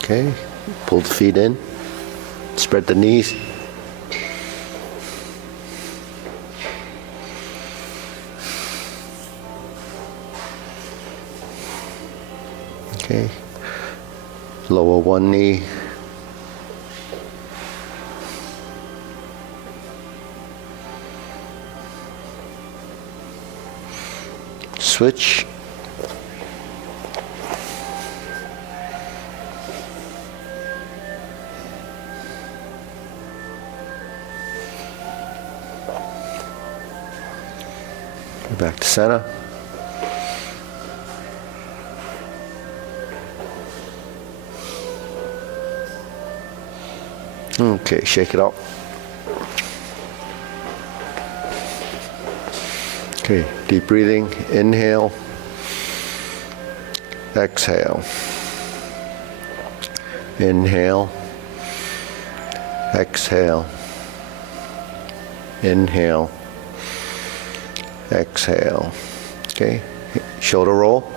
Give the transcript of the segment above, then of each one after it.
Okay, pull the feet in, spread the knees. Okay, lower one knee. Switch. Go back to center. Okay, shake it out. Okay, deep breathing, inhale, exhale, inhale, exhale, inhale, exhale. Okay, shoulder roll.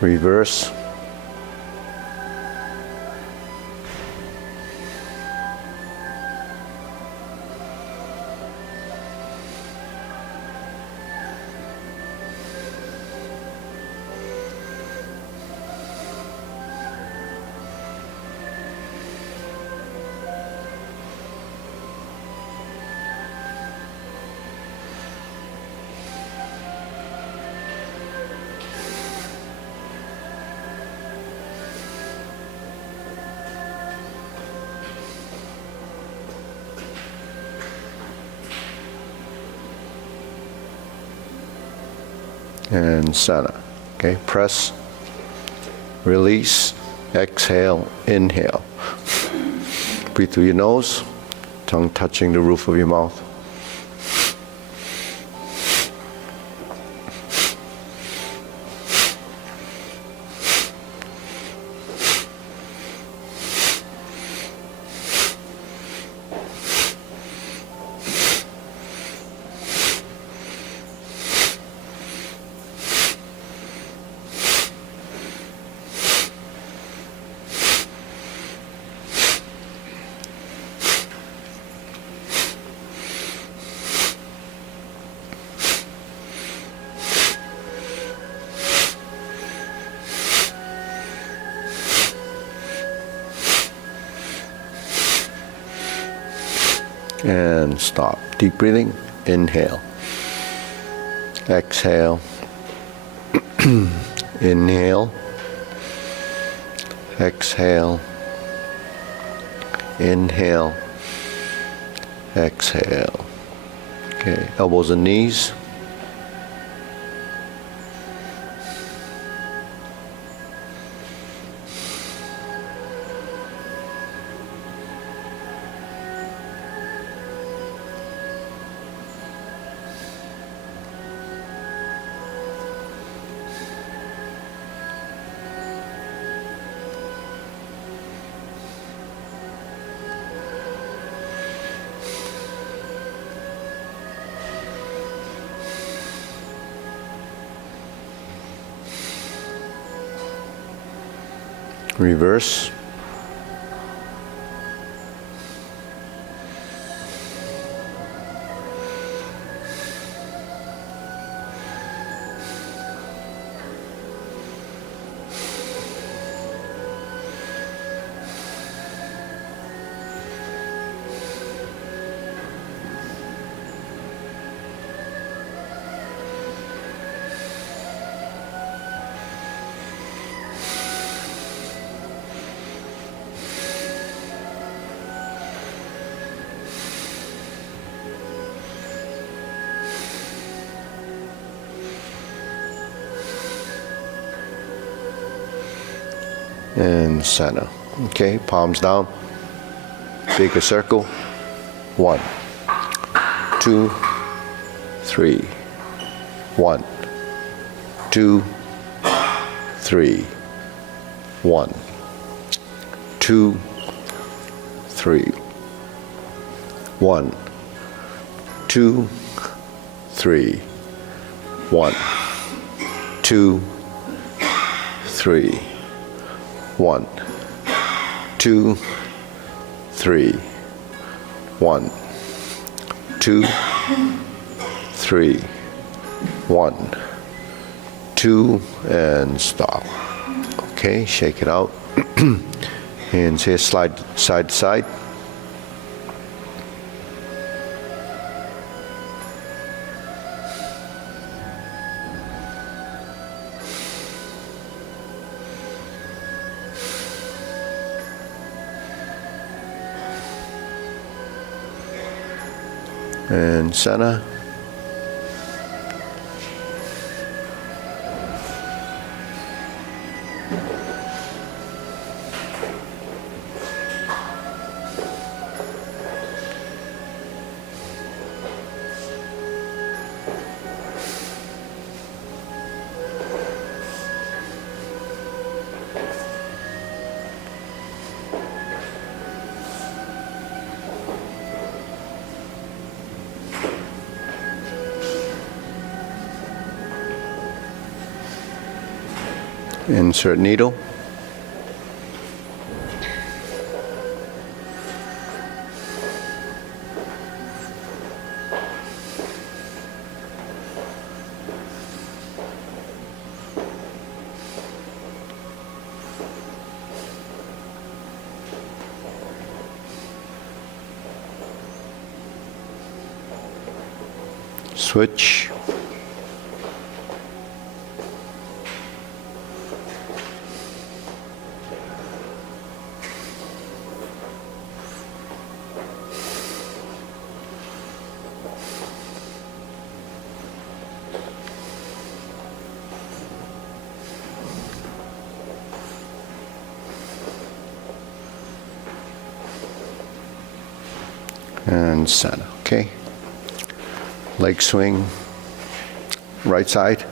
Reverse. And center. Okay, press, release, exhale, inhale. Breathe through your nose, tongue touching the roof of your mouth. And stop. Deep breathing. Inhale. Exhale. Inhale. Exhale. Inhale. Exhale. Okay, elbows and knees. Reverse. And center. Okay, palms down. Bigger circle. 1, 2, 3. 1, 2, 3. 1, 2, 3. 1, 2, 3. 1, 2, 3. 1, 2, 3. 1, 2, 3. 1, 2, and stop. Okay, shake it out. Hands here, slide side to side. And center. Insert needle. Switch. And center, okay? Leg swing, right side.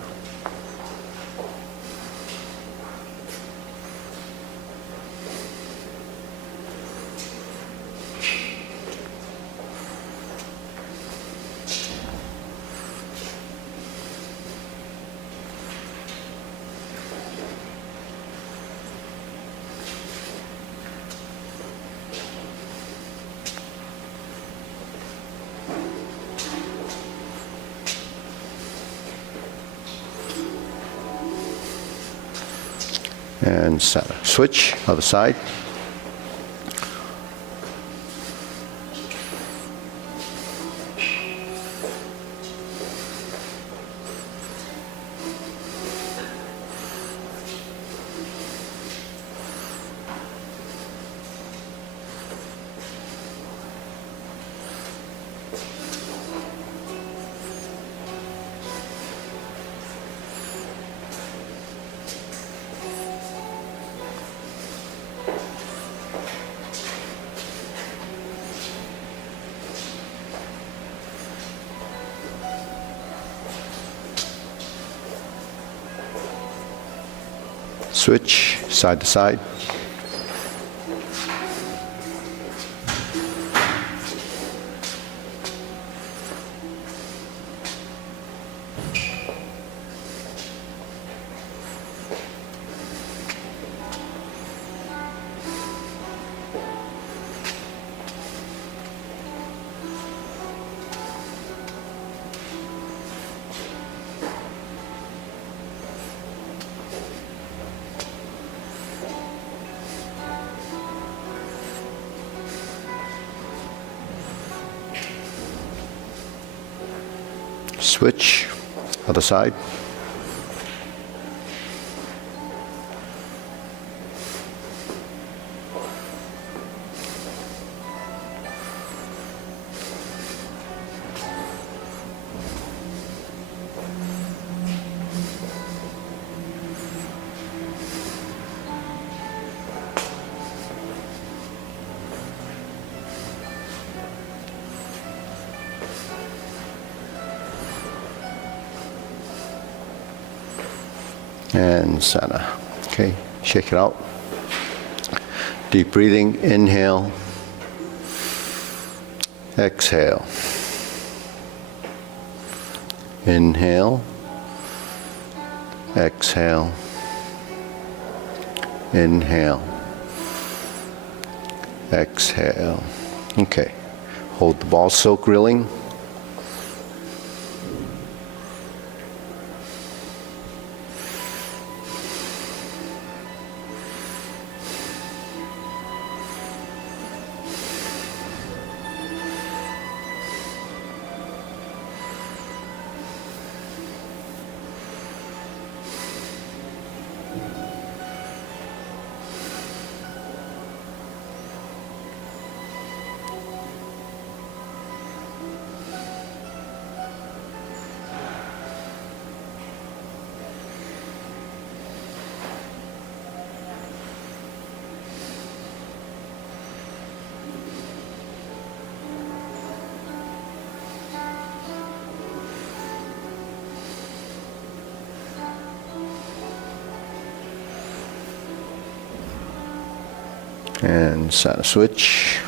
And center. Switch, other side. Switch, side to side. Switch, other side. and Sana. Okay, shake it out. Deep breathing, inhale, exhale. Inhale, exhale, inhale, exhale. Okay, hold the ball soak grilling. And Sana switch.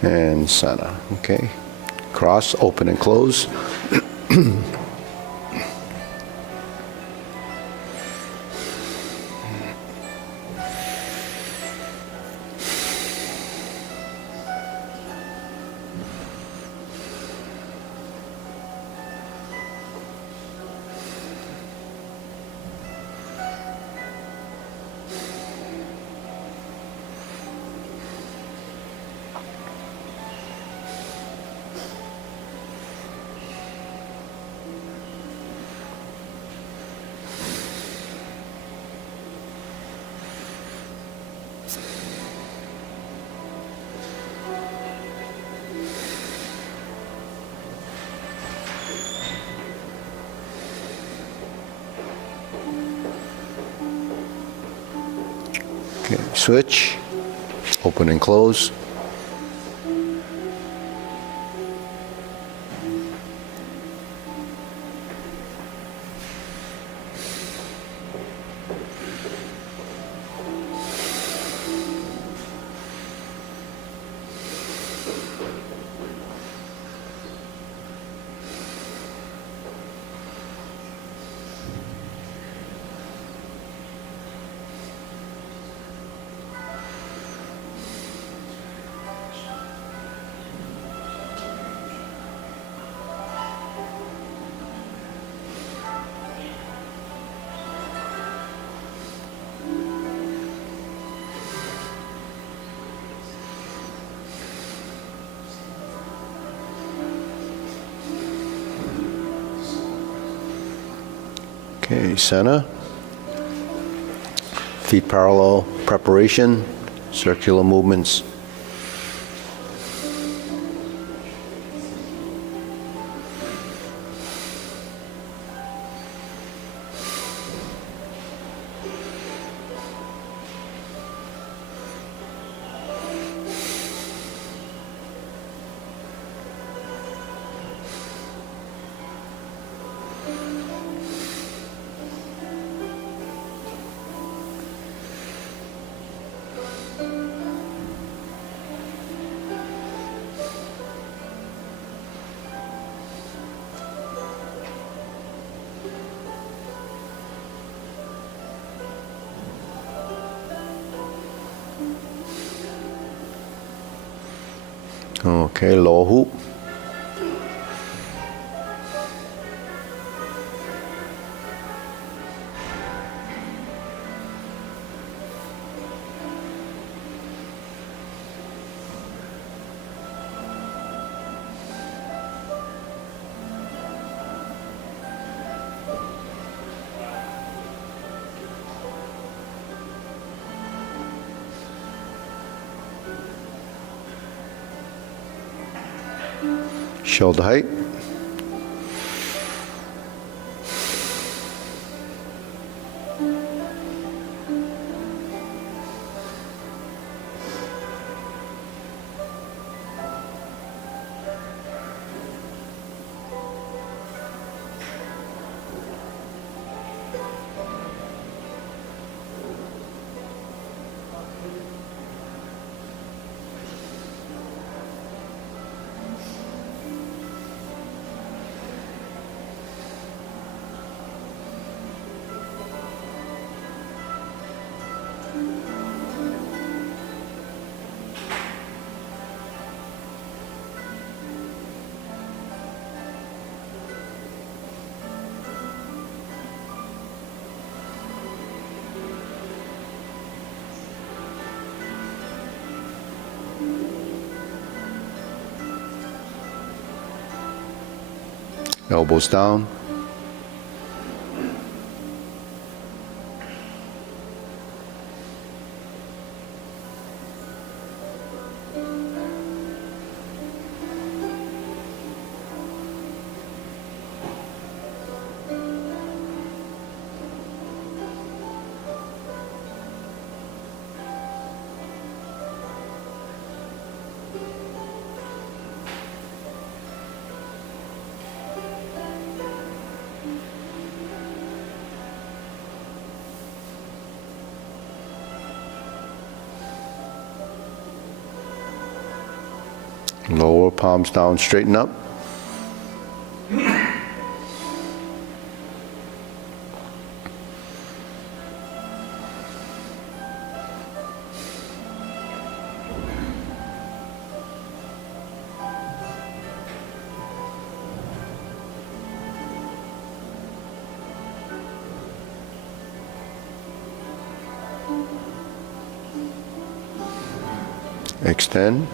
And Sana. Okay. Cross, open and close. Okay, switch, open and close. Okay, Sana. Feet parallel, preparation, circular movements. Okay, lower hoop. Shoulder height. Elbows down. Lower palms down, straighten up. Extend.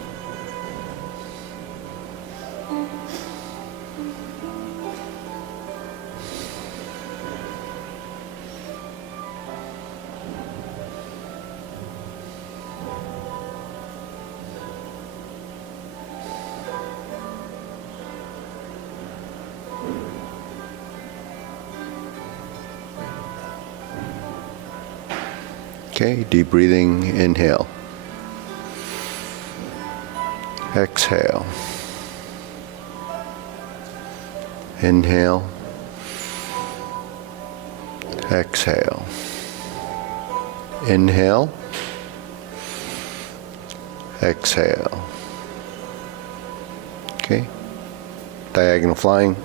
Okay, deep breathing, inhale. Exhale. Inhale. Exhale. Inhale. Exhale. Okay. Diagonal flying.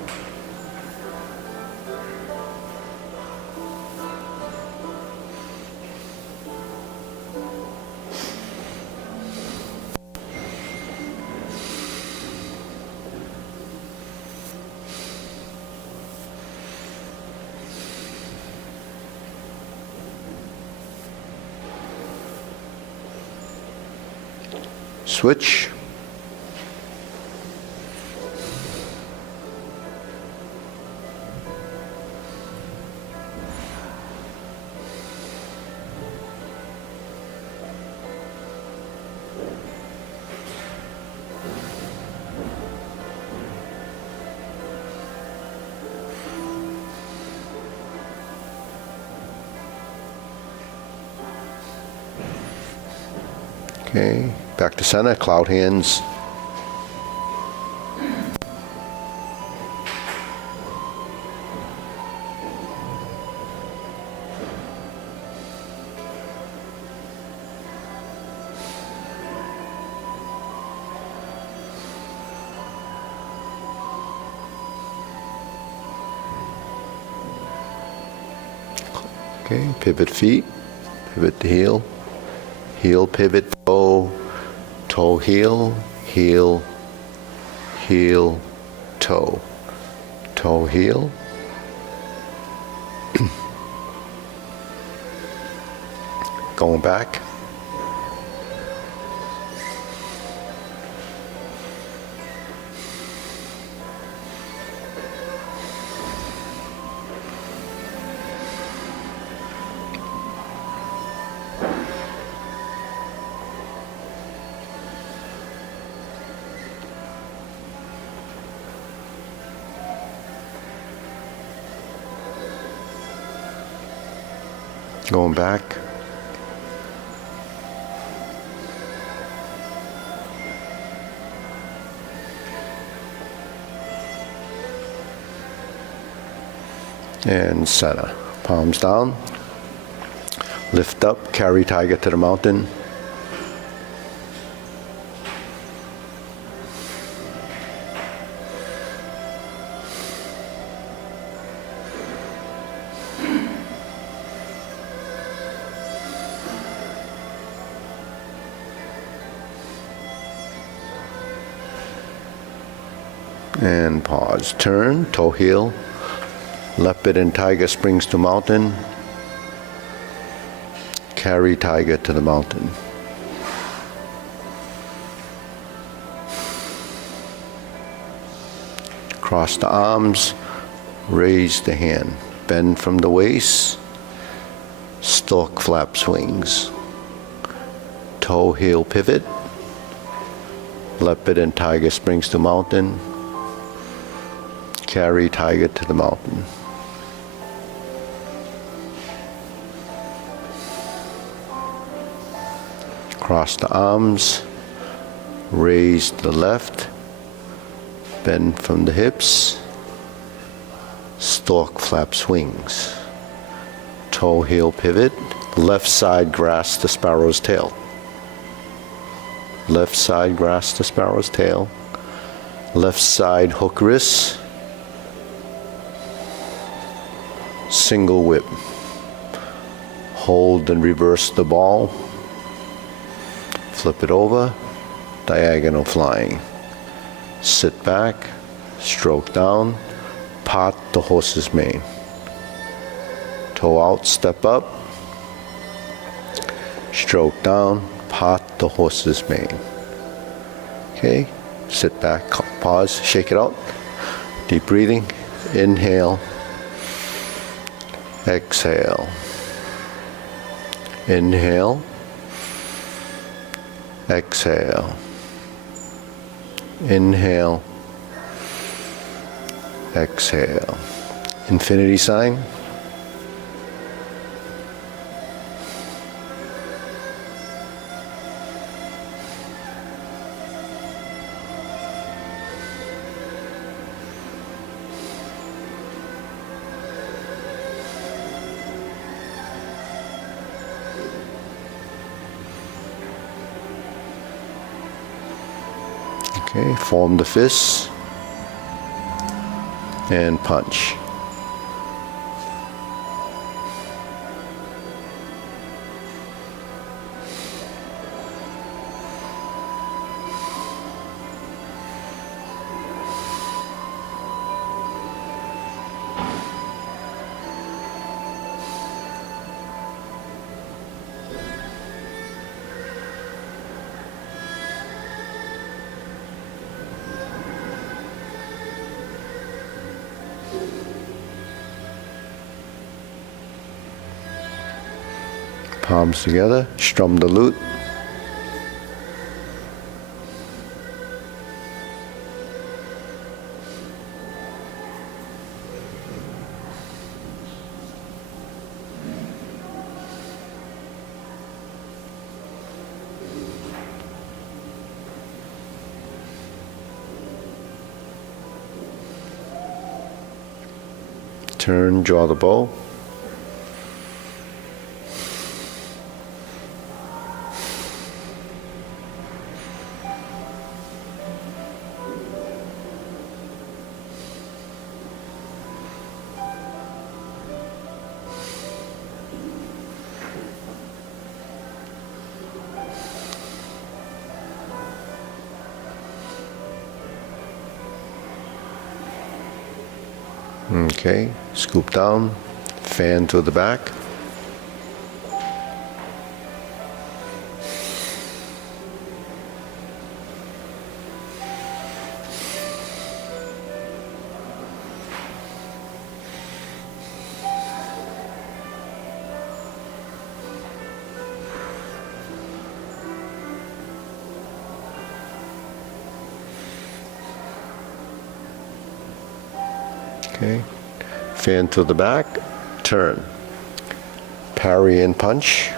Switch. Okay, back to center, cloud hands. Okay, pivot feet, pivot the heel, heel pivot toe, toe heel, heel heel, toe. Toe, heel. Going back. Going back. And center. Palms down. Lift up, carry tiger to the mountain. And pause. Turn, toe heel. Leopard tiger springs to mountain. Carry tiger to the mountain. Cross the arms, raise the hand. Bend from the waist. Stork flaps wings. Toe heel pivot. Leopard tiger springs to mountain. Carry tiger to the mountain. Cross the arms, raise the left, bend from the hips, stork flaps wings. Toe heel pivot, left side grasp the sparrow's tail. Left side grasp the sparrow's tail. Left side hook wrist. Single whip. Hold and reverse the ball. Flip it over. Diagonal flying. Sit back. Stroke down. Part the horse's mane. Toe out, step up. Stroke down. Part the horse's mane. Okay. Sit back. Pause. Shake it out. Deep breathing. Inhale. Exhale. Inhale. Exhale. Inhale. Exhale. Infinity sign. Okay, form the fists and punch. Palms together, strum the lute. Turn, draw the bow. Okay, scoop down, fan to the back. Okay, fan to the back, turn, parry and punch,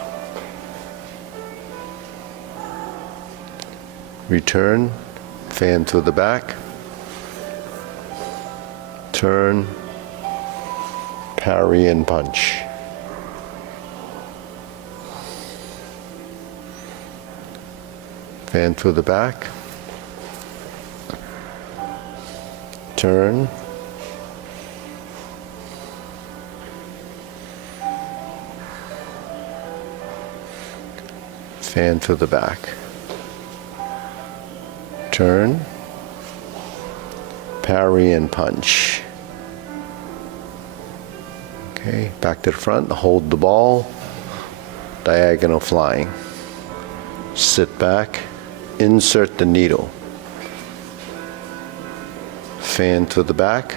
return, fan to the back, turn, parry and punch. Fan to the back, turn, fan to the back, turn, parry and punch. Okay, back to the front, hold the ball, diagonal flying. Sit back, insert the needle. Fan to the back,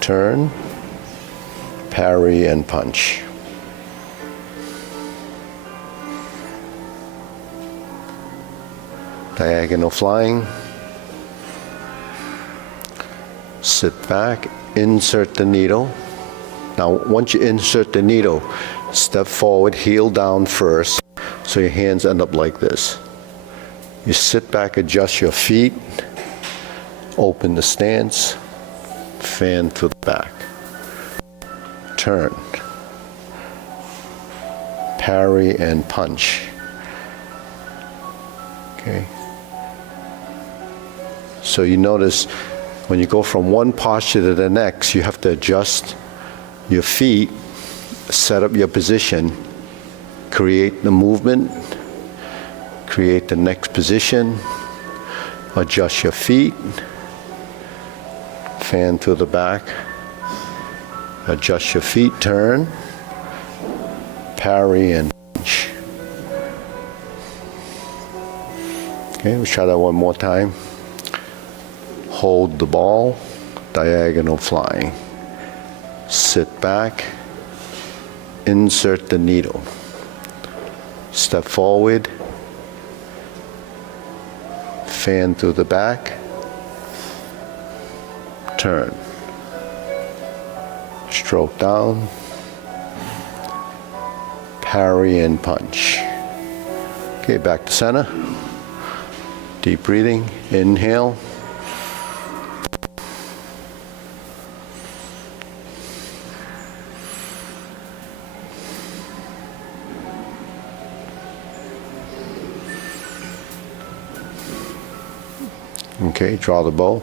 turn, parry and punch. Diagonal flying. Sit back, insert the needle. Now, once you insert the needle, step forward, heel down first, so your hands end up like this. You sit back, adjust your feet, open the stance, fan to the back. Turn, parry and punch. Okay. So you notice when you go from one posture to the next, you have to adjust your feet, set up your position, create the movement, create the next position, adjust your feet, fan to the back, adjust your feet, turn, parry and punch. Okay, let's try that one more time. Hold the ball, diagonal flying. Sit back, insert the needle. Step forward, fan to the back, turn. Stroke down, parry and punch. Okay, back to center. Deep breathing, inhale. Okay, draw the bow.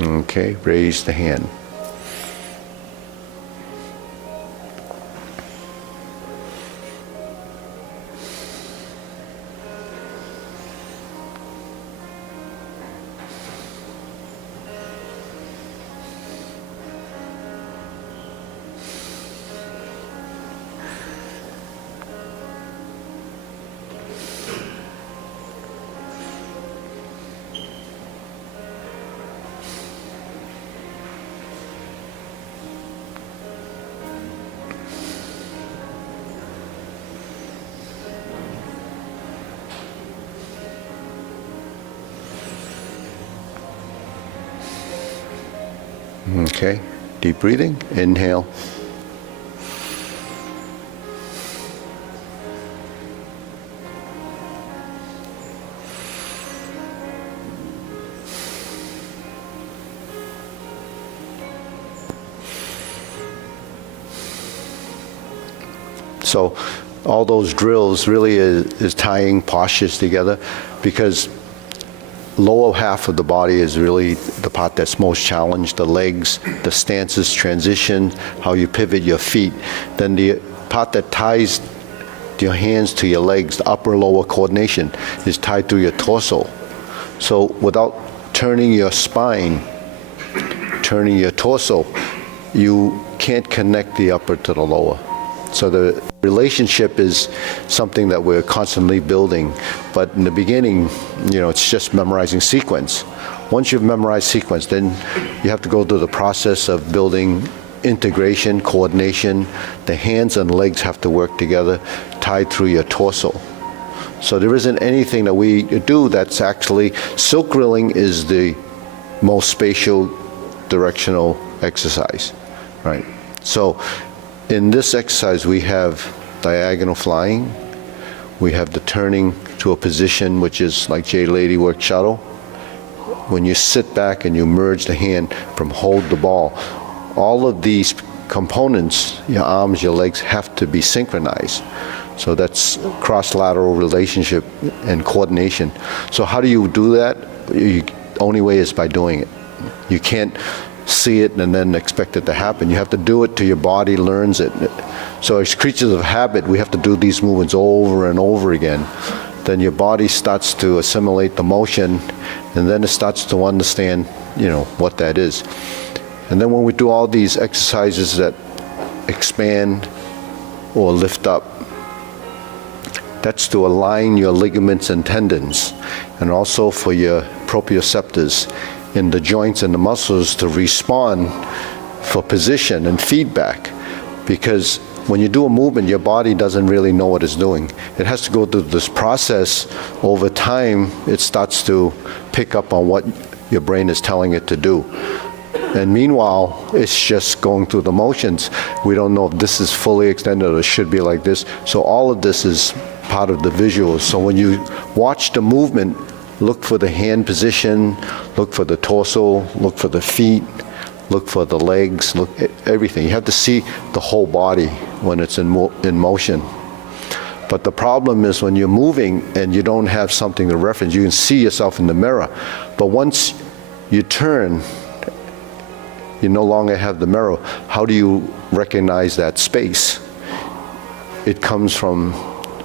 Okay, raise the hand. Okay, deep breathing, inhale. So all those drills really is tying postures together, because lower half of the body is really the part that's most challenged, the legs, the stances, transition, how you pivot your feet. Then the part that ties your hands to your legs, the upper lower coordination, is tied through your torso. So without turning your spine, turning your torso, you can't connect the upper to the lower. So the relationship is something that we're constantly building. But in the beginning, it's just memorizing sequence. Once you've memorized sequence, then you have to go through the process of building integration, coordination. The hands and legs have to work together, tied through your torso. So there isn't anything that we do that's actually, silk grilling is the most spatial directional exercise, right? So in this exercise, we have diagonal flying. We have the turning to a position, which is like Jade Lady work shuttle. When you sit back and you merge the hand from hold the ball, all of these components, your arms, your legs, have to be synchronized. So that's cross-lateral relationship and coordination. So how do you do that? The only way is by doing it. You can't see it and then expect it to happen. You have to do it till your body learns it. So as creatures of habit, we have to do these movements over and over again. Then your body starts to assimilate the motion, and then it starts to understand, what that is. And then when we do all these exercises that expand or lift up, that's to align your ligaments and tendons, and also for your proprioceptors in the joints and the muscles to respond for position and feedback. Because when you do a movement, your body doesn't really know what it's doing. It has to go through this process. Over time, it starts to pick up on what your brain is telling it to do. And meanwhile, it's just going through the motions. We don't know if this is fully extended or it should be like this. So all of this is part of the visuals. So when you watch the movement, look for the hand position, look for the torso, look for the feet, look for the legs, look at everything. You have to see the whole body when it's in motion. But the problem is when you're moving and you don't have something to reference, you can see yourself in the mirror. But once you turn, you no longer have the mirror. How do you recognize that space? It comes from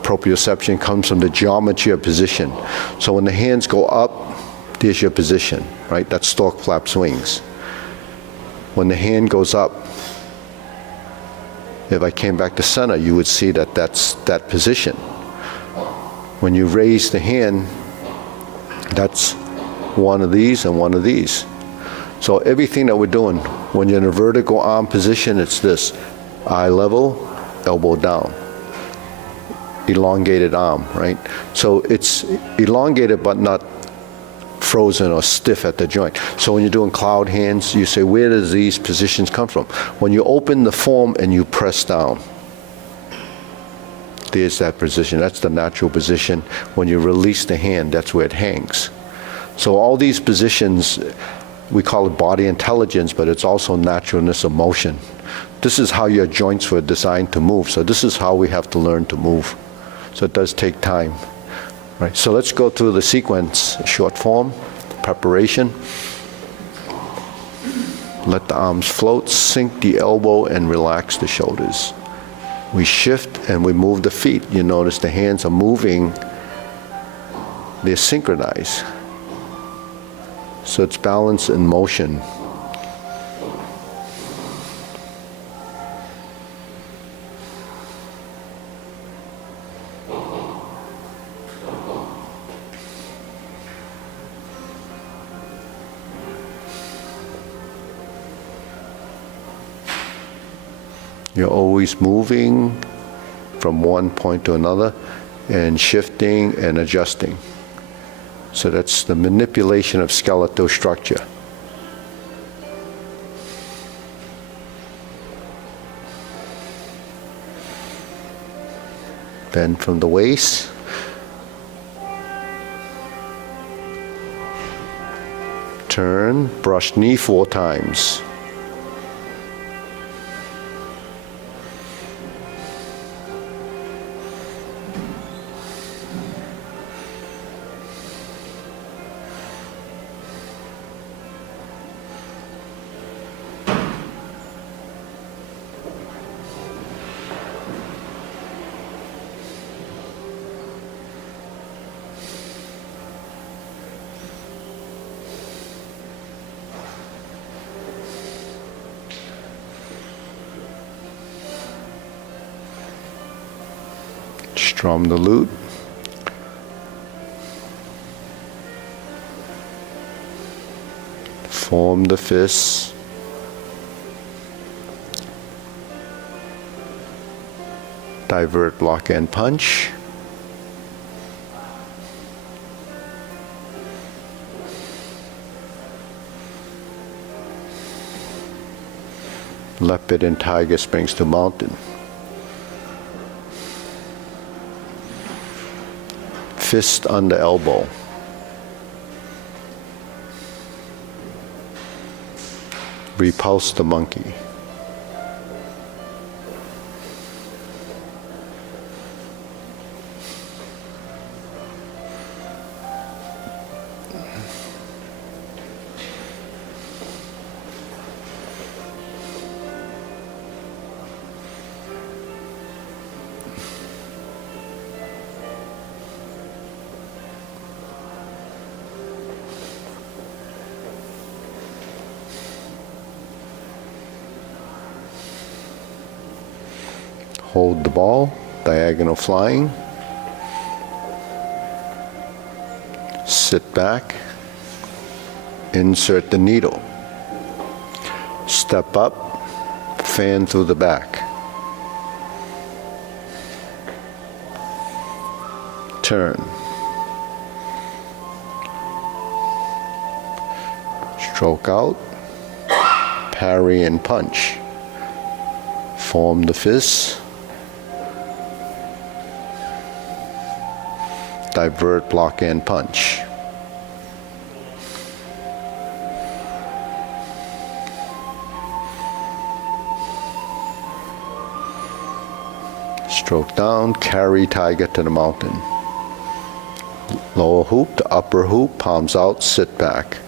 proprioception, comes from the geometry of position. So when the hands go up, there's your position, right? That's stork flap swings. When the hand goes up, if I came back to center, you would see that that's that position. When you raise the hand, that's one of these and one of these. So everything that we're doing, when you're in a vertical arm position, it's this: eye level, elbow down. Elongated arm, right? So it's elongated but not frozen or stiff at the joint. So when you're doing cloud hands, you say, where does these positions come from? When you open the form and you press down, there's that position. That's the natural position. When you release the hand, that's where it hangs. So all these positions, we call it body intelligence, but it's also naturalness of motion. This is how your joints were designed to move. So this is how we have to learn to move. So it does take time, right? So let's go through the sequence, short form, preparation. Let the arms float, sink the elbow, and relax the shoulders. We shift and we move the feet. You notice the hands are moving, they're synchronized. So it's balance and motion. You're always moving from one point to another and shifting and adjusting. So that's the manipulation of skeletal structure. Bend from the waist. Turn, brush knee 4 times. Strum the lute. Form the fists. Divert, block, and punch. Leopard and tiger springs to mountain. Fist under elbow. Repulse the monkey. Hold the ball, diagonal flying. Sit back, insert the needle. Step up, fan through the back. Turn. Stroke out, parry and punch. Form the fists. Divert, block, and punch. Stroke down, carry tiger to the mountain. Lower hoop to upper hoop, palms out, sit back.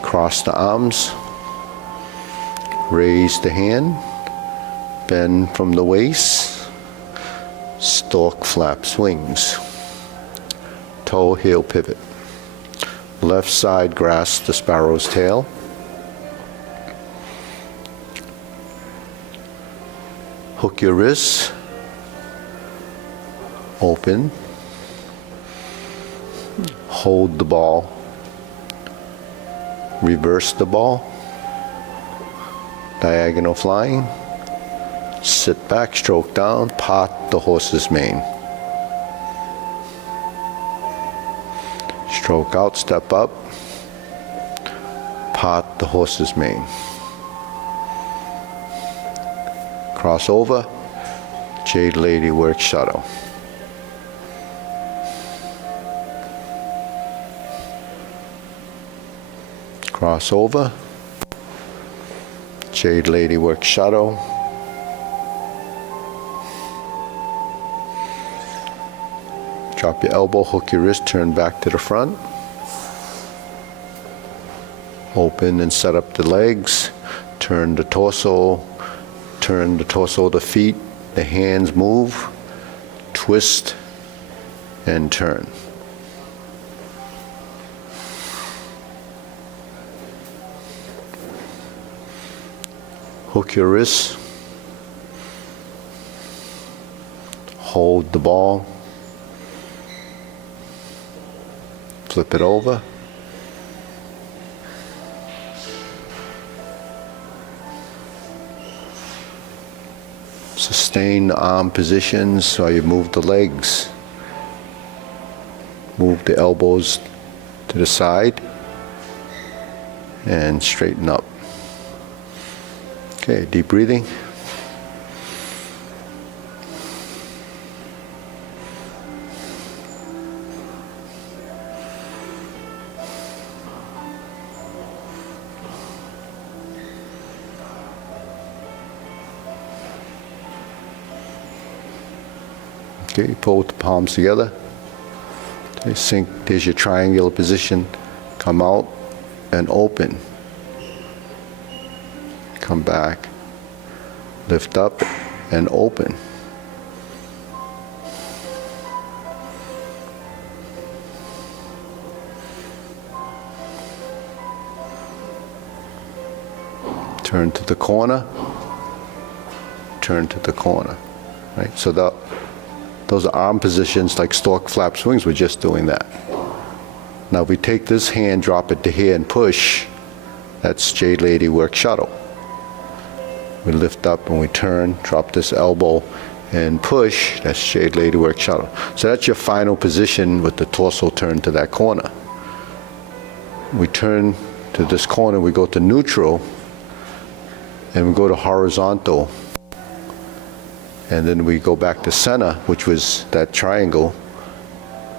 Cross the arms, raise the hand, bend from the waist, stork flaps wings. Toe heel pivot. Left side grasp the sparrow's tail. Hook your wrists. Open. Hold the ball. Reverse the ball. Diagonal flying. Sit back, stroke down, part the horse's mane. Stroke out, step up, part the horse's mane. Cross over, Jade Lady work shuttle. Cross over, Jade Lady work shuttle. Drop your elbow, hook your wrist, turn back to the front. Open and set up the legs. Turn the torso to feet. The hands move. Twist and turn. Hook your wrists. Hold the ball. Flip it over. Sustain the arm positions so you move the legs. Move the elbows to the side and straighten up. Okay, deep breathing. Okay, pull the palms together. Okay, sink, there's your triangular position. Come out and open. Come back. Lift up and open. Turn to the corner. Turn to the corner. Right? So the Those are arm positions like stork flap swings. We're just doing that. Now we take this hand, drop it to here and push. That's Jade Lady Work Shuttle. We lift up and we turn, drop this elbow and push. That's Jade Lady Work Shuttle. So that's your final position with the torso turned to that corner. We turn to this corner, we go to neutral, and we go to horizontal. And then we go back to center, which was that triangle.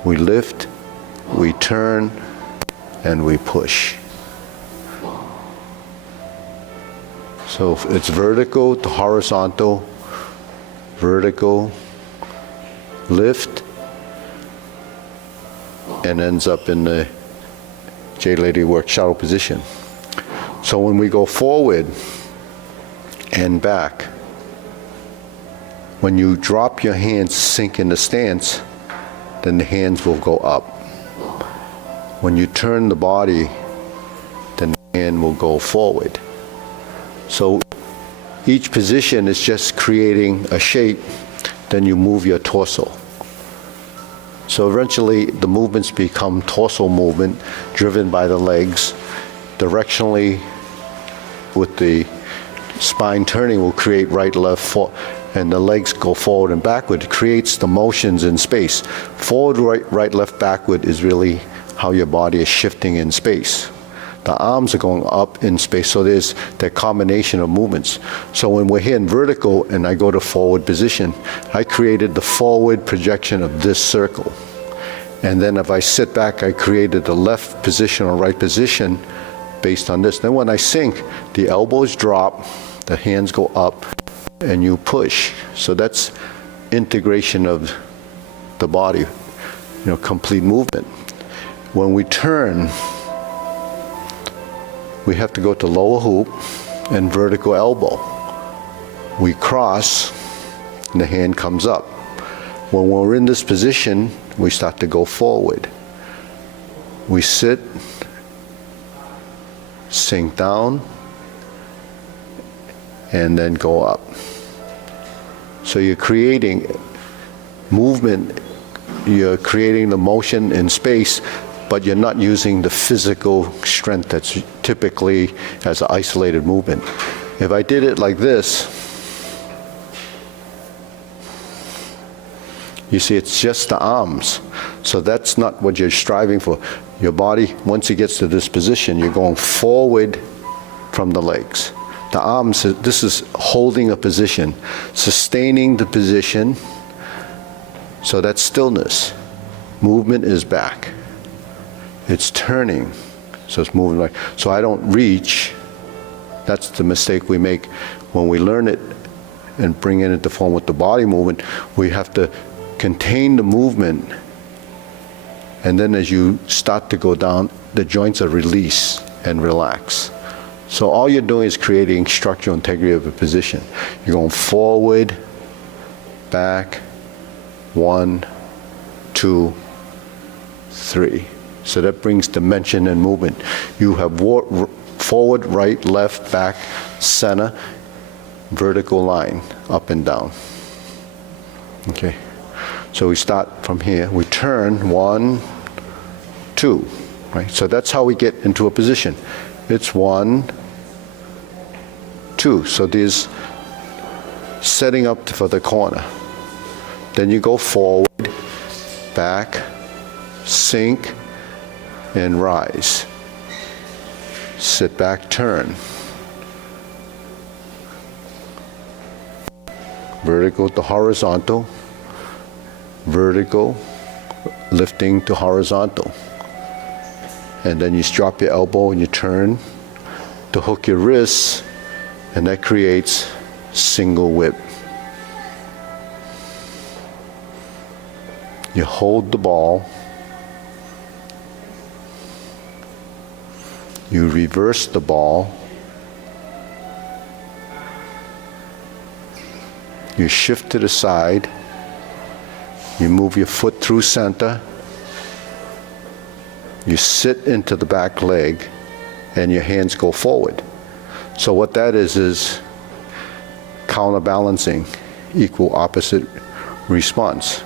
We lift, we turn, and we push. So it's vertical to horizontal, vertical, lift, and ends up in the Jade Lady Work Shuttle position. So when we go forward and back, when you drop your hands, sink in the stance, then the hands will go up. When you turn the body, then the hand will go forward. So each position is just creating a shape, then you move your torso. So eventually the movements become torso movement driven by the legs. Directionally with the spine turning will create right, left, and the legs go forward and backward. It creates the motions in space. Forward, right, left, backward is really how your body is shifting in space. The arms are going up in space, so there's that combination of movements. So when we're here in vertical and I go to forward position, I created the forward projection of this circle. And then if I sit back, I created the left position or right position based on this. Then when I sink, the elbows drop, the hands go up, and you push. So that's integration of the body, complete movement. When we turn, we have to go to lower hoop and vertical elbow. We cross, and the hand comes up. When we're in this position, we start to go forward. We sit, sink down, and then go up. So you're creating movement, you're creating the motion in space, but you're not using the physical strength that's typically as an isolated movement. If I did it like this, you see it's just the arms. So that's not what you're striving for. Your body, once it gets to this position, you're going forward from the legs. The arms, this is holding a position, sustaining the position, so that's stillness. Movement is back. It's turning, so it's moving like, so I don't reach. That's the mistake we make when we learn it and bring it into form with the body movement. We have to contain the movement, and then as you start to go down, the joints are released and relax. So all you're doing is creating structural integrity of a position. You're going forward, back, 1, 2, 3. So that brings dimension and movement. You have forward, right, left, back, center, vertical line, up and down. Okay. So we start from here. We turn, 1, 2. Right. So that's how we get into a position. It's 1, 2. So there's setting up for the corner. Then you go forward, back, sink, and rise. Sit back, turn. Vertical to horizontal, vertical, lifting to horizontal. And then you drop your elbow and you turn to hook your wrists, and that creates single whip. You hold the ball, you reverse the ball, you shift to the side, you move your foot through center, you sit into the back leg, and your hands go forward. So what that is counterbalancing, equal opposite response.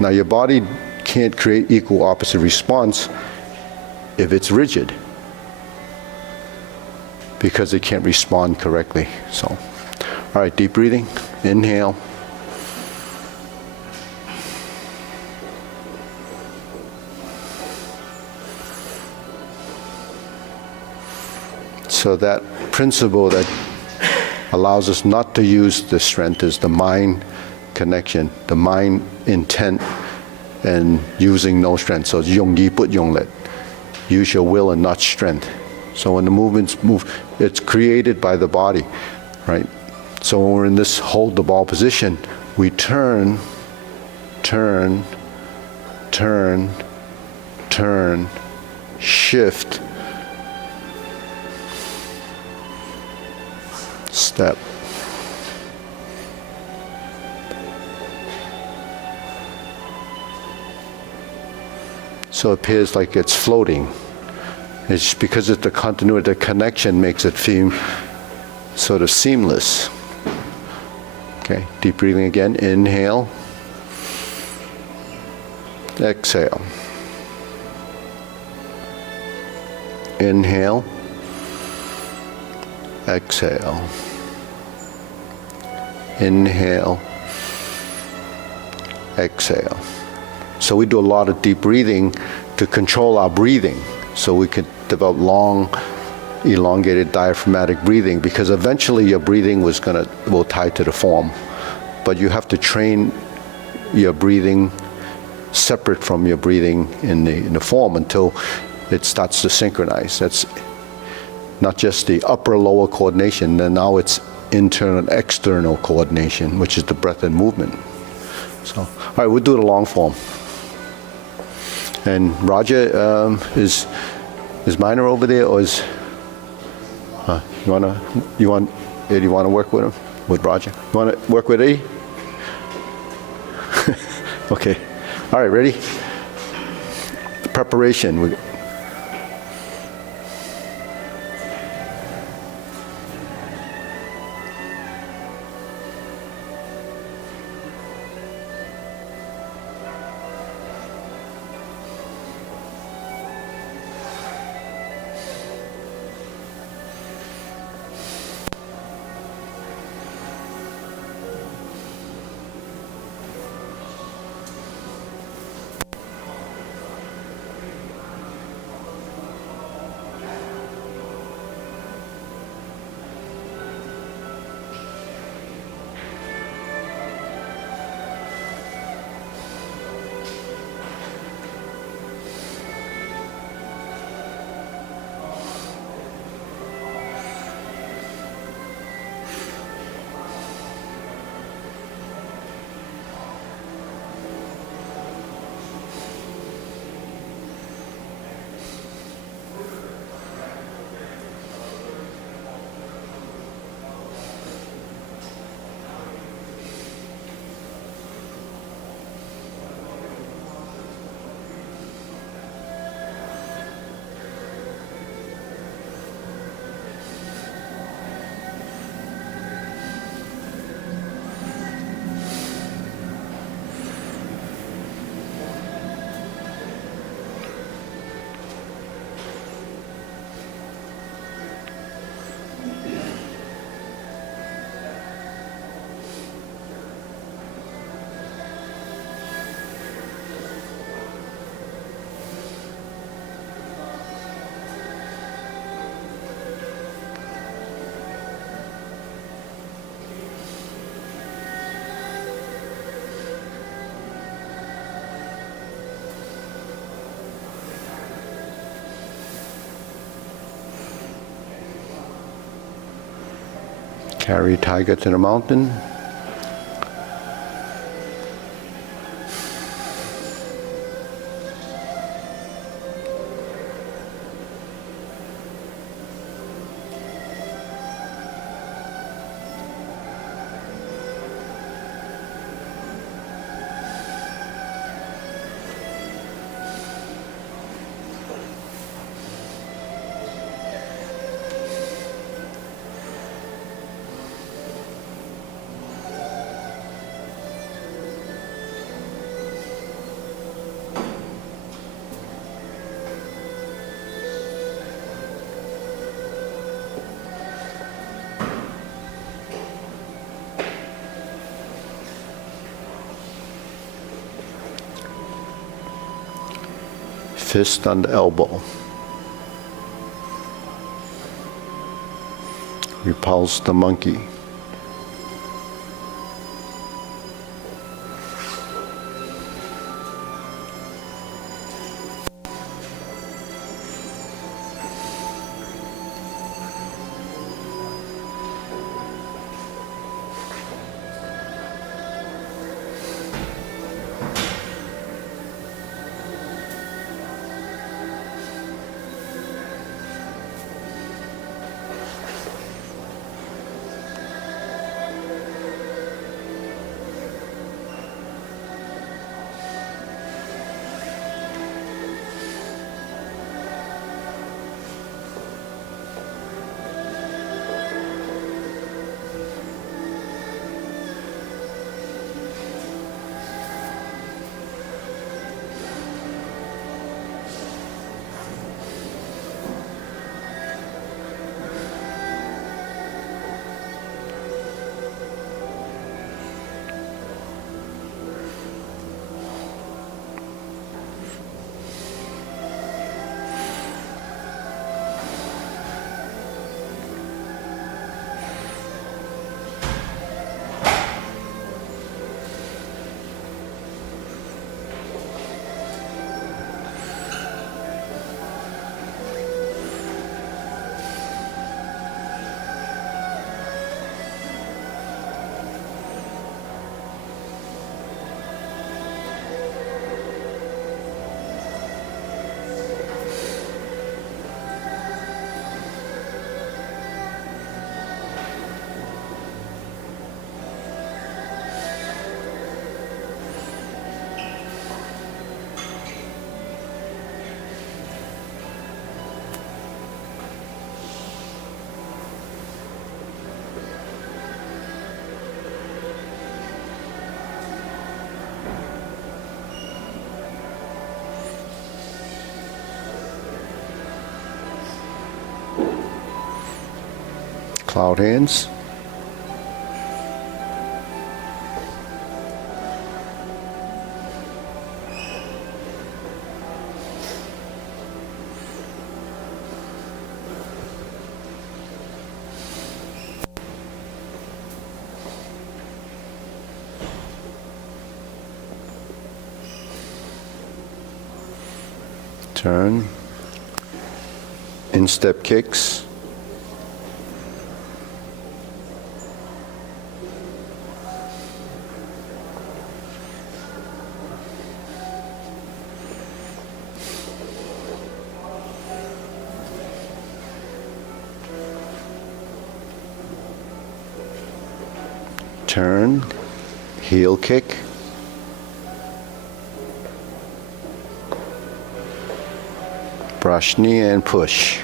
Now your body can't create equal opposite response if it's rigid, because it can't respond correctly. So, all right, deep breathing, inhale. So that principle that allows us not to use the strength is the mind connection, the mind intent, and using no strength. So it's yong yi put yong let. Use your will and not strength. So when the movements move, it's created by the body, right? So when we're in this hold the ball position, we turn, turn, turn, turn, shift, step. So it appears like it's floating. It's because it's the continuity, the connection makes it seem sort of seamless. Okay, deep breathing again. Inhale. Exhale. Inhale. Exhale. Inhale. Exhale. So we do a lot of deep breathing to control our breathing, so we can develop long, elongated diaphragmatic breathing, because eventually your breathing will tie to the form. But you have to train your breathing separate from your breathing in the form until it starts to synchronize. That's not just the upper-lower coordination, and now it's internal and external coordination, which is the breath and movement. So, all right, we'll do the long form. And Roger, is Minor over there, or is you want to work with him, with Roger? You want to work with Eddie? Okay. All right, ready? Preparation. Carry tiger to the mountain. fist on the elbow. Repulse the monkey. Cloud hands. Turn. Instep kicks. Turn, heel kick, brush knee and push.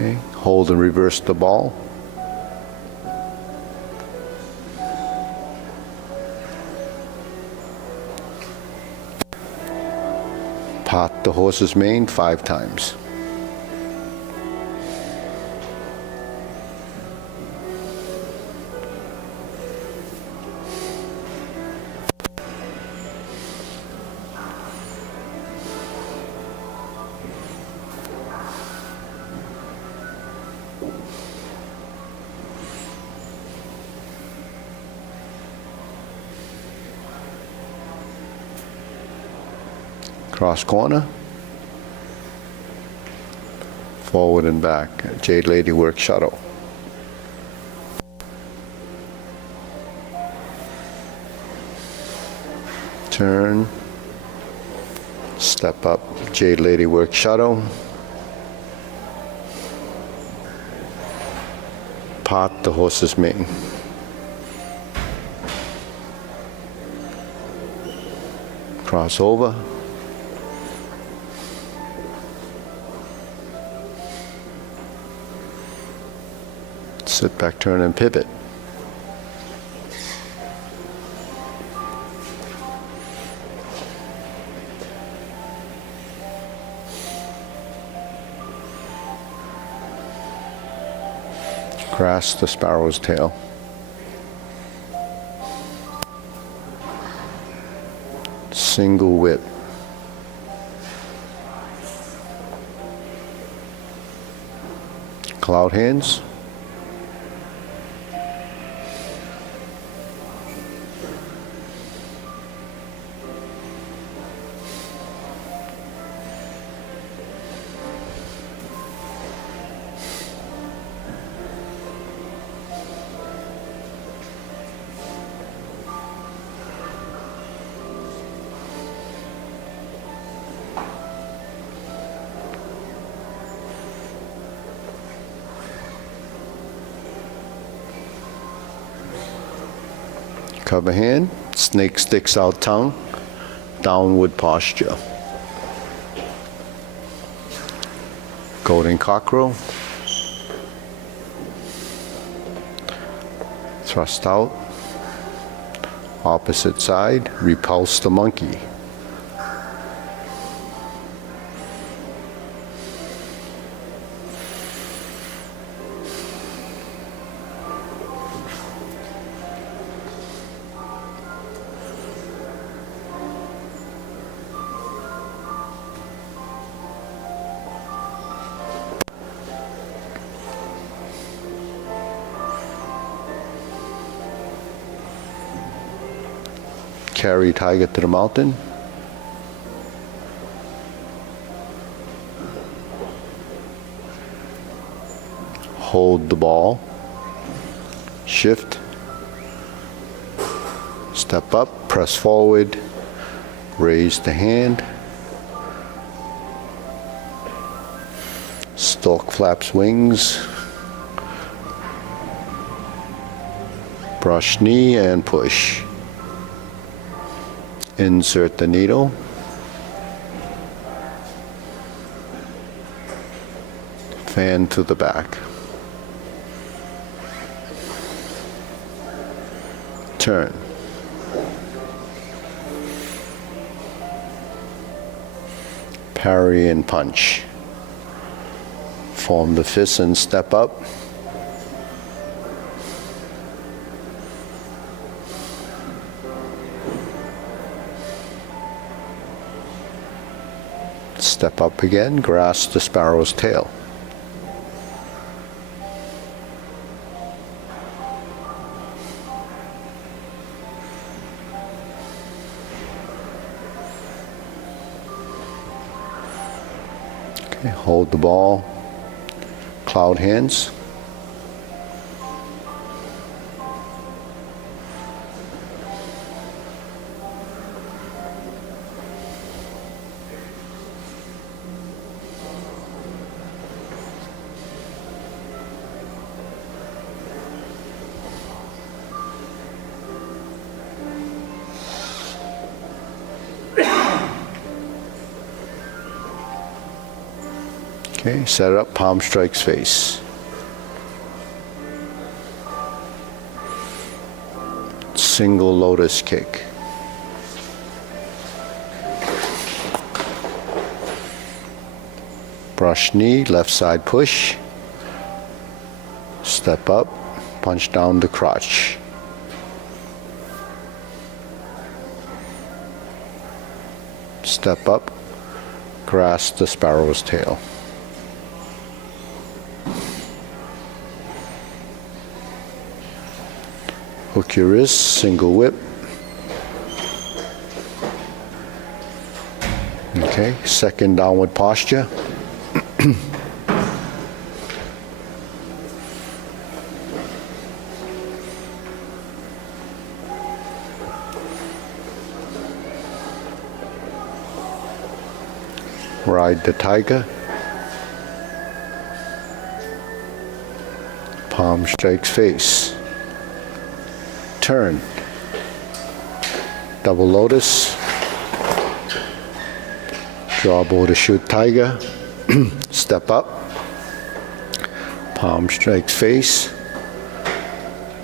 Okay, hold and reverse the ball. Part the horse's mane 5 times. Cross corner, forward and back. Jade Lady work shuttle. Turn, step up, Jade Lady work shuttle. Part the horse's mane. Cross over. Sit back, turn, and pivot. Grasp the sparrow's tail. Single whip. Cloud hands. Cover hand, snake sticks out tongue, downward posture. Golden cockerel. Thrust out. Opposite side, repulse the monkey. Carry tiger to the mountain. Hold the ball. Shift. Step up, press forward, raise the hand. Stork flaps wings. Brush knee and push. Insert the needle. Fan to the back. Turn. Parry and punch. Form the fist and step up. Step up again, grasp the sparrow's tail. Okay, hold the ball, cloud hands. Okay, set it up, palm strikes face. Single lotus kick. Brush knee, left side push. Step up, punch down the crotch. Step up, grasp the sparrow's tail. Hook your wrist, single whip. Okay, second downward posture. Ride the tiger. Palm strikes face. Turn. Double lotus. Draw bow to shoot tiger. Step up. Palm strikes face.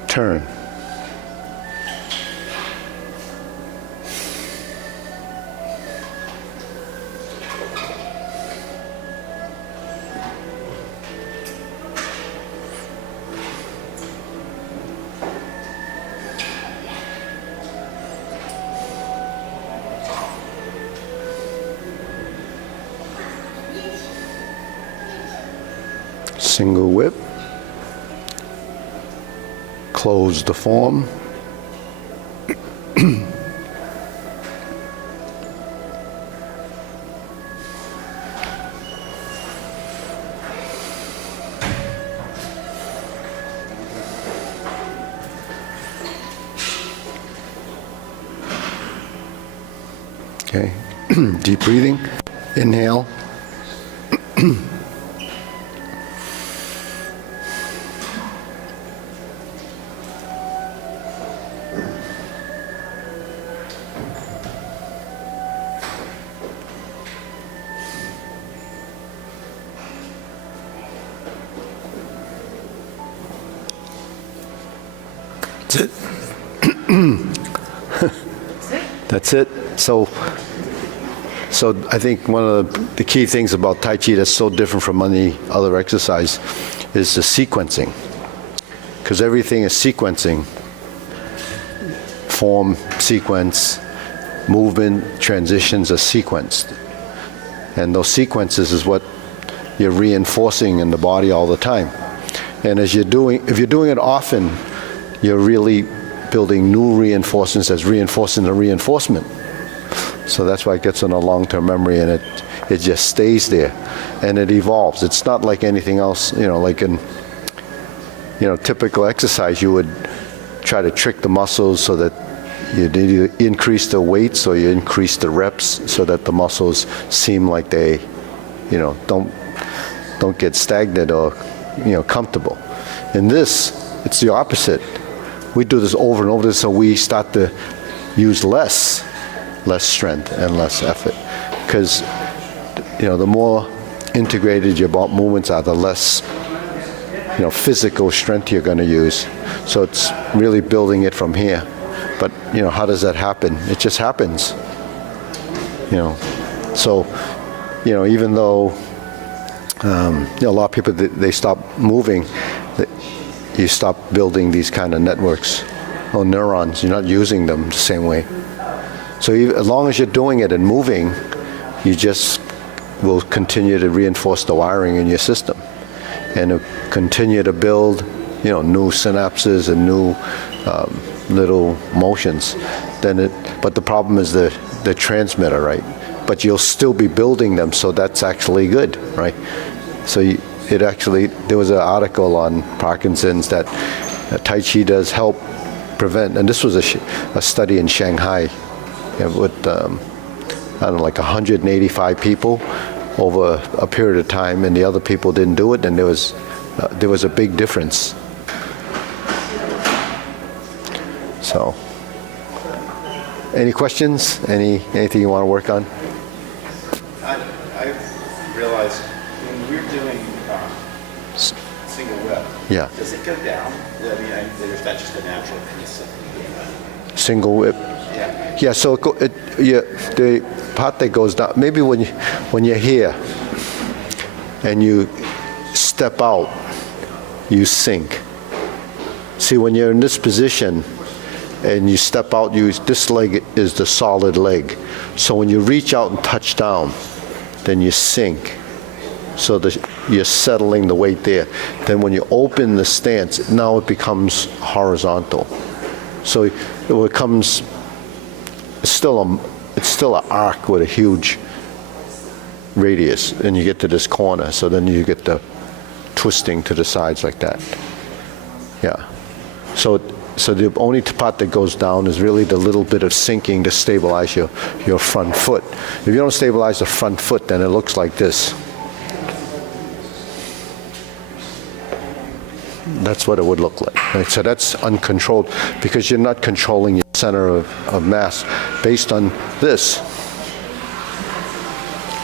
Turn. Single whip, close the form, okay, deep breathing, inhale. That's it. That's it. So I think one of the key things about Tai Chi that's so different from any other exercise is the sequencing. Because everything is sequencing. Form, sequence, movement, transitions are sequenced. And those sequences is what you're reinforcing in the body all the time. And if you're doing it often, you're really building new reinforcements that's reinforcing the reinforcement. So that's why it gets in a long-term memory, and it just stays there, and it evolves. It's not like anything else, like in, typical exercise, you would try to trick the muscles so that you increase the weights or you increase the reps so that the muscles seem like they, don't get stagnant or, comfortable. In this, it's the opposite. We do this over and over, so we start to use less strength and less effort. Because, the more integrated your movements are, the less, physical strength you're going to use. So it's really building it from here. But, how does that happen? It just happens. So, even though, a lot of people, they stop moving, you stop building these kind of networks or neurons. You're not using them the same way. So as long as you're doing it and moving, you just will continue to reinforce the wiring in your system and continue to build, new synapses and new little motions. But the problem is the transmitter, right? But you'll still be building them, so that's actually good, right? So there was an article on Parkinson's that Tai Chi does help prevent, and this was a study in Shanghai with, like 185 people over a period of time, and the other people didn't do it, and there was a big difference. So, any questions? Anything you want to work on? I realized when we were doing single whip, Yeah. does it go down? I mean, there's not just a natural piece of Single whip. yeah. Yeah, so the part that goes down, maybe when you're here and you step out, you sink. See, when you're in this position and you step out, this leg is the solid leg. So when you reach out and touch down, then you sink. So you're settling the weight there. Then when you open the stance, now it becomes horizontal. So it becomes, it's still an arc with a huge radius, and you get to this corner. So then you get the twisting to the sides like that. Yeah. So the only part that goes down is really the little bit of sinking to stabilize your front foot. If you don't stabilize the front foot, then it looks like this. That's what it would look like. Right? So that's uncontrolled because you're not controlling your center of mass based on this.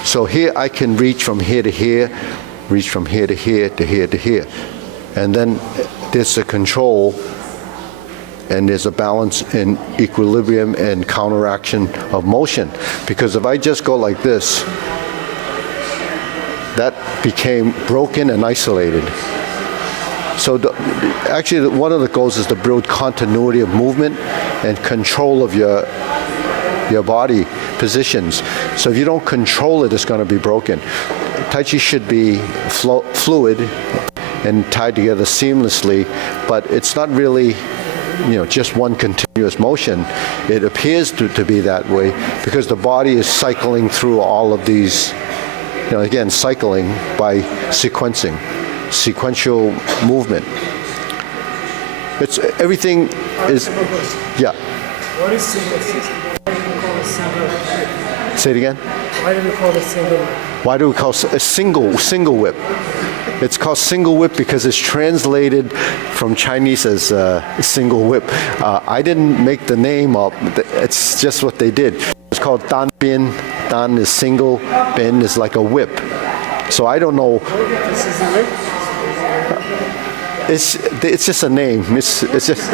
So here I can reach from here to here, reach from here to here to here to here. And then there's a control and there's a balance in equilibrium and counteraction of motion. Because if I just go like this, that became broken and isolated. So actually one of the goals is to build continuity of movement and control of your body positions. So if you don't control it, it's going to be broken. Tai Chi should be fluid and tied together seamlessly, but it's not really just one continuous motion. It appears to be that way because the body is cycling through all of these, again, cycling by sequencing, sequential movement. It's everything is, yeah. What is single? Why do we call it single? Say it again. Why do we call it single? Why do we call it a single whip? It's called single whip because it's translated from Chinese as single whip. I didn't make the name up. It's just what they did. It's called Dan Bin. Dan is single. Bin is like a whip. So I don't know. This is a whip? It's just a name. It's just.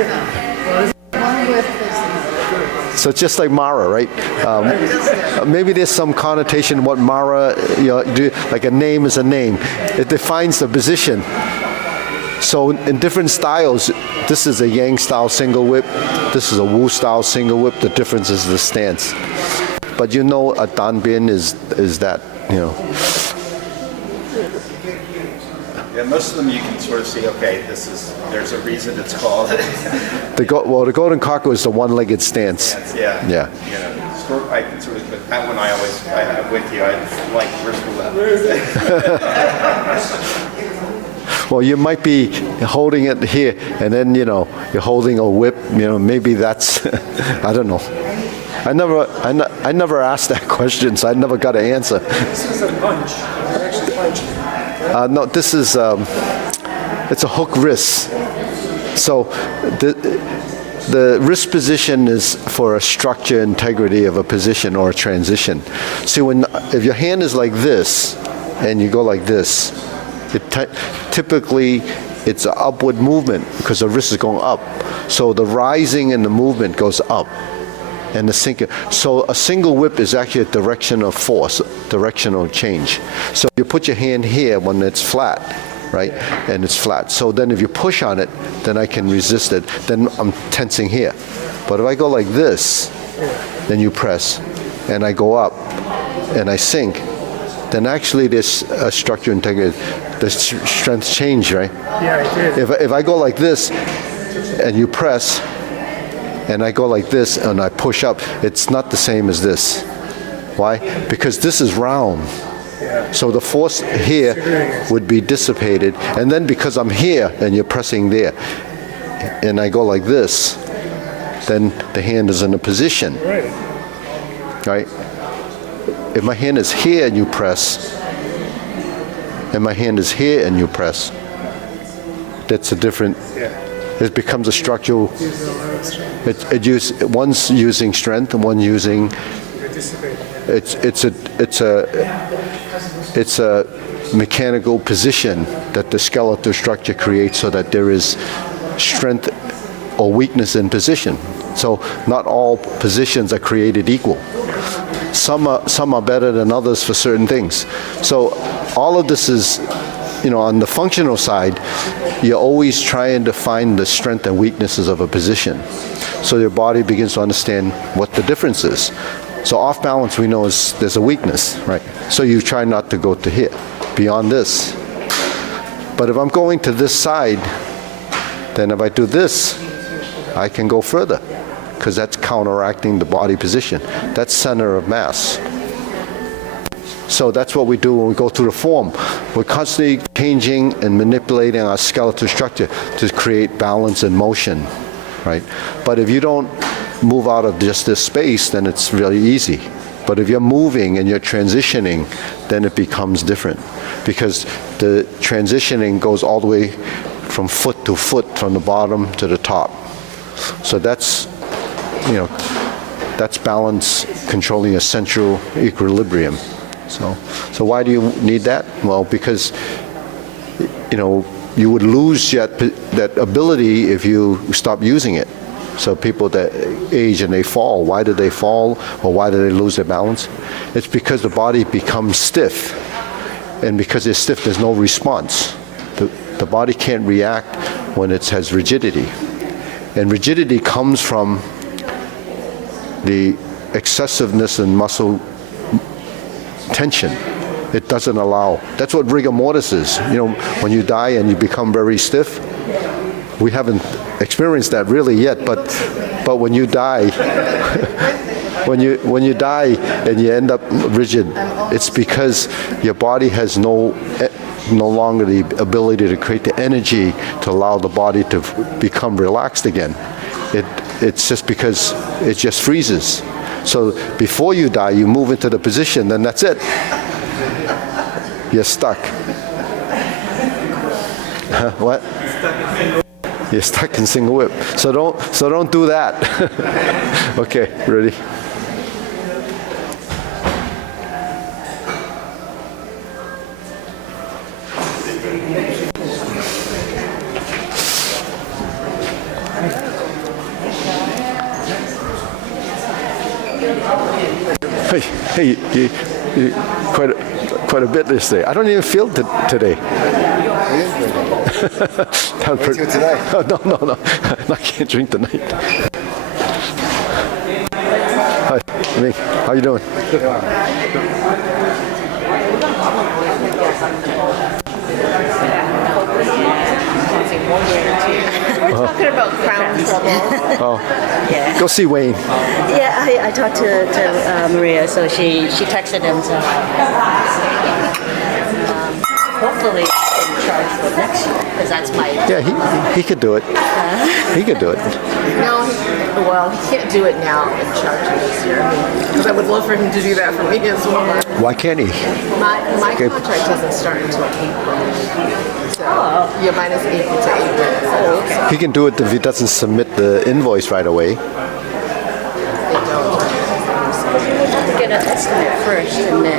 So it's just like Mara, right? Maybe there's some connotation what Mara, do, like a name is a name. It defines the position. So in different styles, this is a Yang style single whip. This is a Wu style single whip. The difference is the stance. But a Dan Bin is that, Yeah, most of them you can sort of see, okay, there's a reason it's called. The Golden Cocker is the one-legged stance. Yeah. Yeah. I can sort of, but that one I'm with you. I like first left. Well, you might be holding it here, and then, you're holding a whip, maybe that's, I don't know. I never asked that question, so I never got an answer. This is a punch. You're actually punching. No, this is, it's a hook wrist. So the wrist position is for a structure integrity of a position or a transition. See, if your hand is like this and you go like this, typically it's an upward movement because the wrist is going up. So the rising and the movement goes up. And the sinking. So a single whip is actually a direction of force, directional change. So you put your hand here when it's flat, right? And it's flat. So then if you push on it, then I can resist it. Then I'm tensing here. But if I go like this, then you press, and I go up, and I sink, then actually there's a structure integrity. The strength change, right? Yeah, it is. If I go like this, and you press, and I go like this and I push up, it's not the same as this. Why? Because this is round. So the force here would be dissipated. And then because I'm here and you're pressing there, and I go like this, then the hand is in a position. Right? If my hand is here and you press, and my hand is here and you press, that's a different. It becomes a structural. One's using strength and one using. It's a mechanical position that the skeletal structure creates so that there is strength or weakness in position. So not all positions are created equal. Some are better than others for certain things. So all of this is, on the functional side, you're always trying to find the strength and weaknesses of a position. So your body begins to understand what the difference is. So off balance, we know there's a weakness, right? So you try not to go to here, beyond this. But if I'm going to this side, then if I do this, I can go further, because that's counteracting the body position. That's center of mass. So that's what we do when we go through the form. We're constantly changing and manipulating our skeletal structure to create balance and motion, right? But if you don't move out of just this space, then it's really easy. But if you're moving and you're transitioning, then it becomes different, because the transitioning goes all the way from foot to foot, from the bottom to the top. So that's balance, controlling a central equilibrium. So why do you need that? Well, because you would lose that ability if you stop using it. So people that age and they fall, why do they fall, or why do they lose their balance? It's because the body becomes stiff, and because it's stiff, there's no response. The body can't react when it has rigidity, and rigidity comes from the excessiveness in muscle tension. It doesn't allow. That's what rigor mortis is. When you die and you become very stiff. We haven't experienced that really yet, but when you die, when you die and you end up rigid, it's because your body has no longer the ability to create the energy to allow the body to become relaxed again. It's just because it just freezes. So before you die, you move into the position, then that's it. You're stuck. What? You're stuck in single whip. So don't do that. Okay, ready? Hey, you quite a bit this day. I don't even feel it today. What's you tonight? Oh, no. I can't drink tonight. Hi, Nick. How you doing? We're talking about crown trouble. Go see Wayne. Yeah, I talked to Maria, so she texted him. So hopefully I can charge for next year, because that's my. Yeah, he could do it. He could do it. No, well, he can't do it now and charge me this year. Because I would love for him to do that for me as well. Why can't he? My contract doesn't start until April. So you're minus April to April. Oh, okay. He can do it if he doesn't submit the invoice right away. Get an estimate first, and then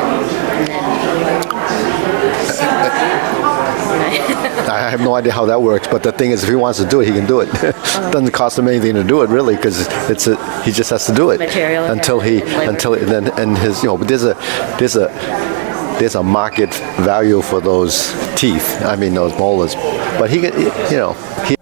I have no idea how that works, but the thing is, if he wants to do it, he can do it. It doesn't cost him anything to do it, really, because he just has to do it Material, until then. And his, but there's a market value for those teeth. I mean, those molars. But he can, he